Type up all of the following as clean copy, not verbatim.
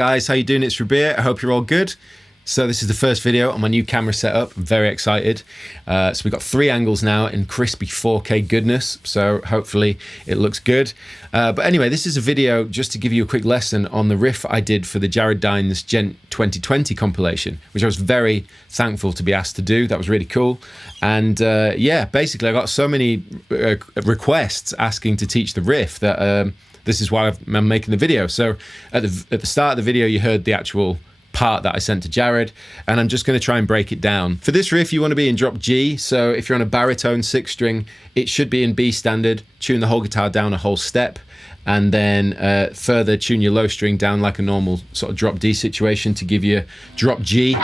guys, how you doing? It's Rabea. I hope you're all good. So this is the first video on my new camera setup. I'm very excited. So we've got 3 angles now in crispy 4K goodness. So hopefully it looks good. But anyway, this is a video just to give you a quick lesson on the riff I did for the Jared Dines Djent 2020 compilation, which I was very thankful to be asked to do. That was really cool. And yeah, basically I got so many requests asking to teach the riff that this is why I'm making the video. So at the start of the video, you heard the actual part that I sent to Jared, and I'm just going to try and break it down. For this riff, you want to be in drop G, so if you're on a baritone 6 string, it should be in B standard. Tune the whole guitar down a whole step, and then further tune your low string down like a normal sort of drop D situation to give you drop G.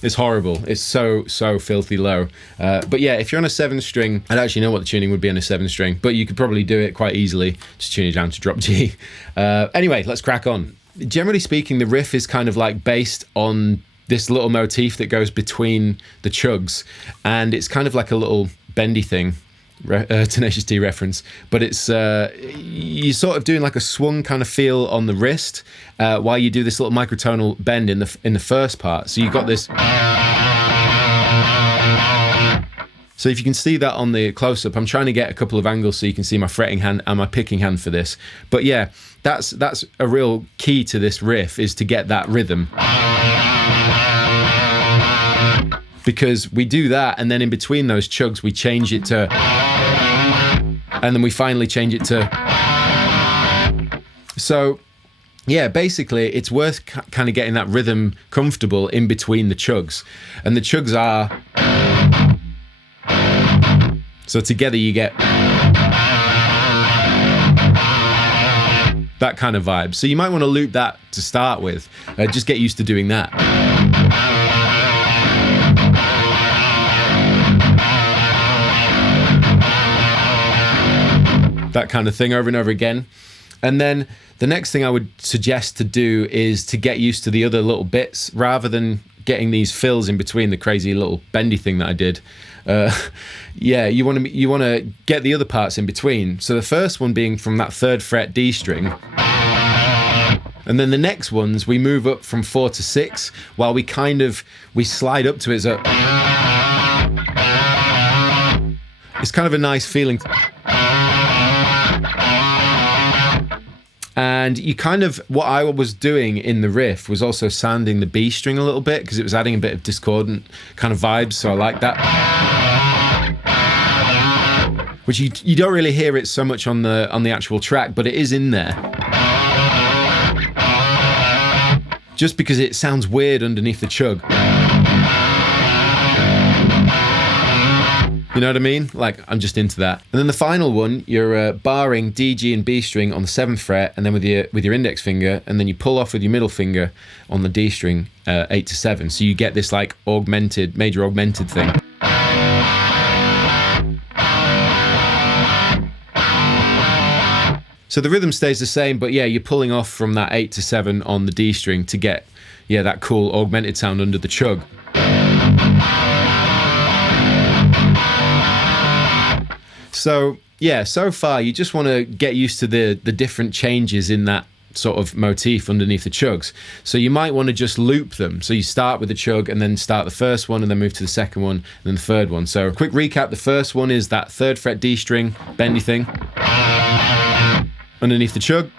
It's horrible. It's so filthy low. But yeah, if you're on a 7 string, I don't actually know what the tuning would be on a 7 string, but you could probably do it quite easily. Just tune it down to drop G. Anyway, let's crack on. Generally speaking, the riff is kind of like based on this little motif that goes between the chugs, and it's kind of like a little bendy thing. Tenacious D reference, but it's you're sort of doing like a swung kind of feel on the wrist while you do this little microtonal bend in the first part. So you've got this. So if you can see that on the close-up, I'm trying to get a couple of angles so you can see my fretting hand and my picking hand for this. But yeah, that's a real key to this riff, is to get that rhythm. Because we do that, and then in between those chugs, we change it to, and then we finally change it to. So yeah, basically it's worth kind of getting that rhythm comfortable in between the chugs. And the chugs are, so together you get that kind of vibe. So you might want to loop that to start with, just get used to doing that. That kind of thing over and over again. And then the next thing I would suggest to do is to get used to the other little bits rather than getting these fills in between the crazy little bendy thing that I did. Yeah, you want to get the other parts in between. So the first one being from that 3rd fret D string, and then the next ones we move up from 4 to 6 while we slide up to it. So it's kind of a nice feeling. And you kind of, what I was doing in the riff was also sanding the B string a little bit because it was adding a bit of discordant kind of vibes, so I like that. Which you don't really hear it so much on the actual track, but it is in there. Just because it sounds weird underneath the chug. You know what I mean? Like, I'm just into that. And then the final one, you're barring D, G, and B string on the 7th fret, and then with your index finger, and then you pull off with your middle finger on the D string, 8 to 7. So you get this like major augmented thing. So the rhythm stays the same, but yeah, you're pulling off from that 8 to 7 on the D string to get, yeah, that cool augmented sound under the chug. So yeah, so far you just want to get used to the different changes in that sort of motif underneath the chugs. So you might want to just loop them. So you start with the chug and then start the first one and then move to the second one and then the third one. So quick recap, the first one is that 3rd fret D string bendy thing underneath the chug.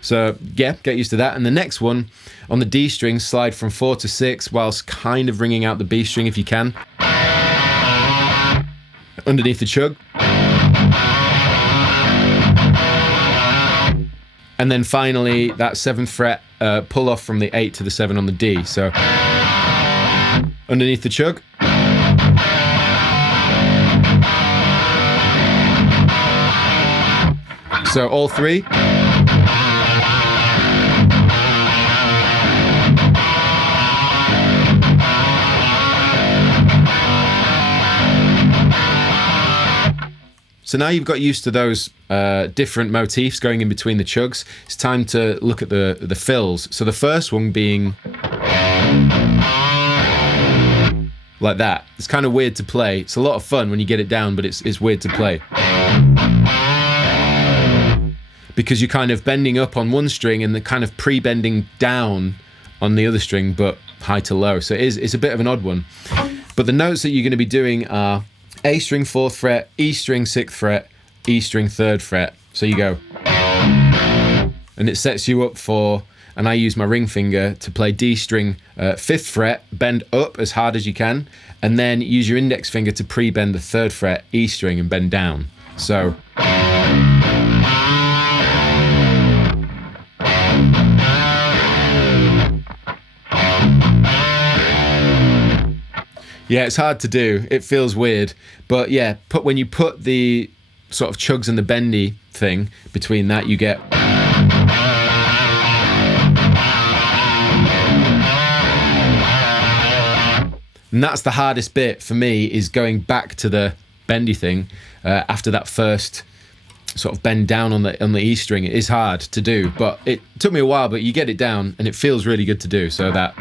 So yeah, get used to that. And the next one on the D string, slide from 4 to 6 whilst kind of ringing out the B string if you can. Underneath the chug. And then finally that 7th fret pull off from the 8 to the 7 on the D. So underneath the chug. So all 3. So now you've got used to those different motifs going in between the chugs, it's time to look at the fills. So the first one being like that. It's kind of weird to play. It's a lot of fun when you get it down, but it's weird to play. Because you're kind of bending up on one string and then kind of pre-bending down on the other string, but high to low. So it's a bit of an odd one. But the notes that you're going to be doing are A string 4th fret, E string 6th fret, E string 3rd fret. So you go. And it sets you up for, and I use my ring finger to play D string 5th fret, bend up as hard as you can, and then use your index finger to pre-bend the 3rd fret, E string, and bend down. So. Yeah, it's hard to do. It feels weird. But yeah, when you put the sort of chugs and the bendy thing between that, you get... And that's the hardest bit for me, is going back to the bendy thing after that first sort of bend down on the E string. It is hard to do, but it took me a while, but you get it down and it feels really good to do. So that...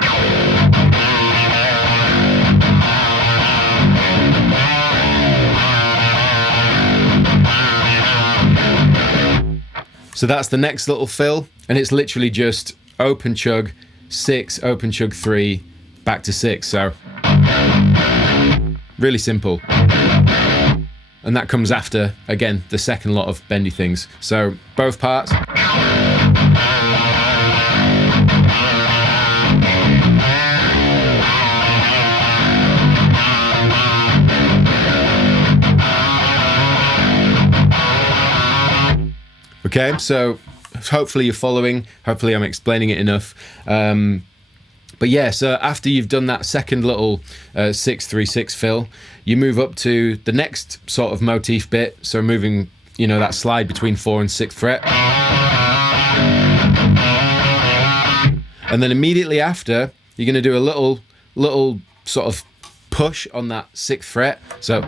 So that's the next little fill, and it's literally just open chug 6, open chug 3, back to 6. So really simple. And that comes after, again, the second lot of bendy things. So both parts. Okay, so hopefully you're following. Hopefully I'm explaining it enough. But yeah, so after you've done that second little 6-3-6 fill, you move up to the next sort of motif bit. So moving, you know, that slide between 4th and 6th fret. And then immediately after, you're going to do a little sort of push on that 6th fret. So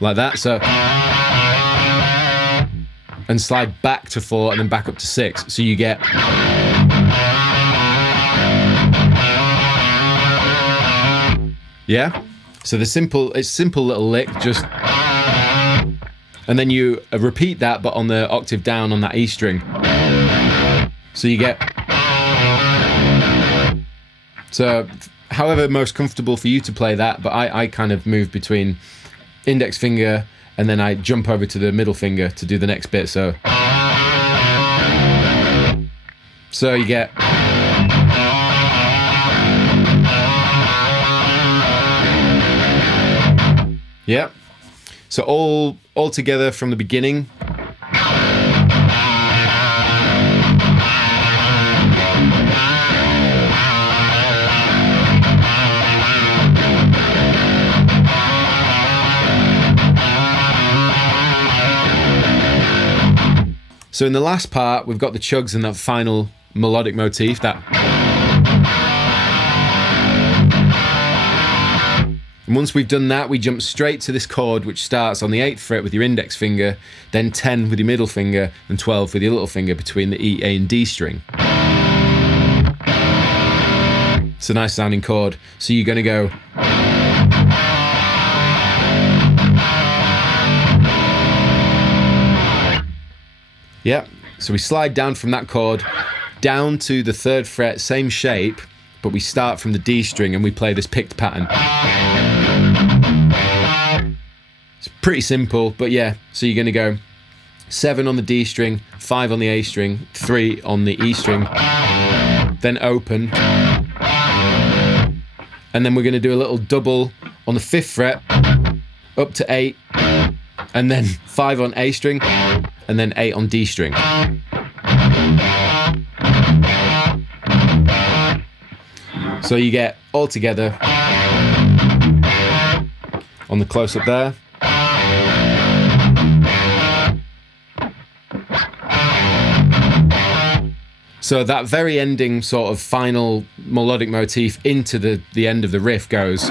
like that. So. And slide back to 4 and then back up to 6. So you get... Yeah? So it's simple little lick, just... And then you repeat that, but on the octave down on that E string. So you get... So however most comfortable for you to play that, but I kind of move between index finger and then I jump over to the middle finger to do the next bit. So you get... Yeah. So all together from the beginning. So in the last part, we've got the chugs and that final melodic motif. And once we've done that, we jump straight to this chord, which starts on the 8th fret with your index finger, then 10 with your middle finger, and 12 with your little finger between the E, A, and D string. It's a nice sounding chord. So you're going to go... Yeah, so we slide down from that chord down to the 3rd fret, same shape, but we start from the D string and we play this picked pattern. It's pretty simple, but yeah, so you're going to go 7 on the D string, 5 on the A string, 3 on the E string, then open, and then we're going to do a little double on the 5th fret, up to 8, and then 5 on A string, and then 8 on D string. So you get all together on the close-up there. So that very ending sort of final melodic motif into the end of the riff goes...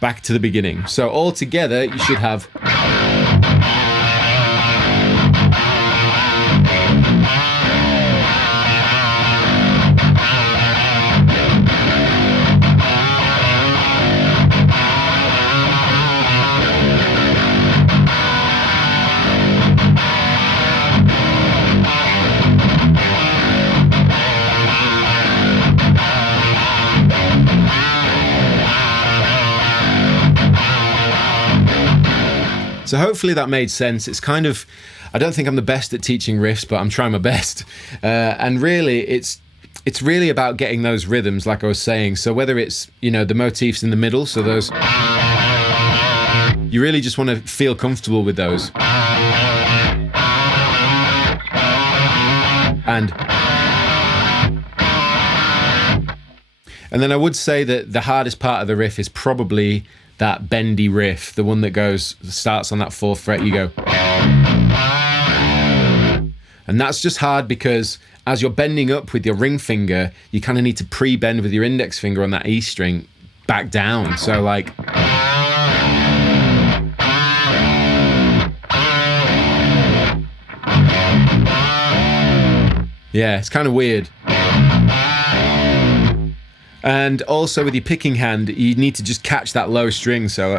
back to the beginning. So all together, you should have... So hopefully that made sense. It's kind of, I don't think I'm the best at teaching riffs, but I'm trying my best. And really, it's really about getting those rhythms, like I was saying. So whether it's, you know, the motifs in the middle, so those, you really just want to feel comfortable with those. And then I would say that the hardest part of the riff is probably that bendy riff, the one that starts on that 4th fret, you go. And that's just hard because as you're bending up with your ring finger, you kind of need to pre-bend with your index finger on that E string back down. So like... yeah, it's kind of weird. And also with your picking hand, you need to just catch that low string. So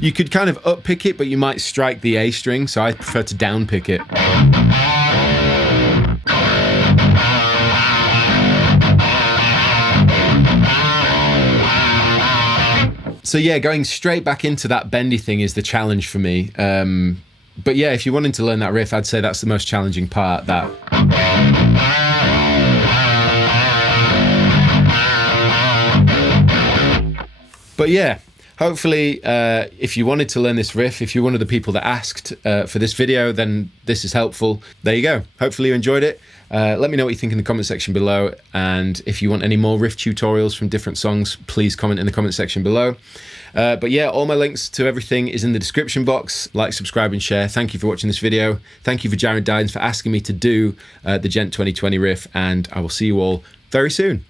you could kind of up pick it, but you might strike the A string. So I prefer to down pick it. So yeah, going straight back into that bendy thing is the challenge for me. But yeah, if you're wanting to learn that riff, I'd say that's the most challenging part. But yeah, hopefully, if you wanted to learn this riff, if you're one of the people that asked for this video, then this is helpful. There you go. Hopefully you enjoyed it. Let me know what you think in the comment section below. And if you want any more riff tutorials from different songs, please comment in the comment section below. But yeah, all my links to everything is in the description box. Like, subscribe, and share. Thank you for watching this video. Thank you for Jared Dines for asking me to do the Djent 2020 riff, and I will see you all very soon.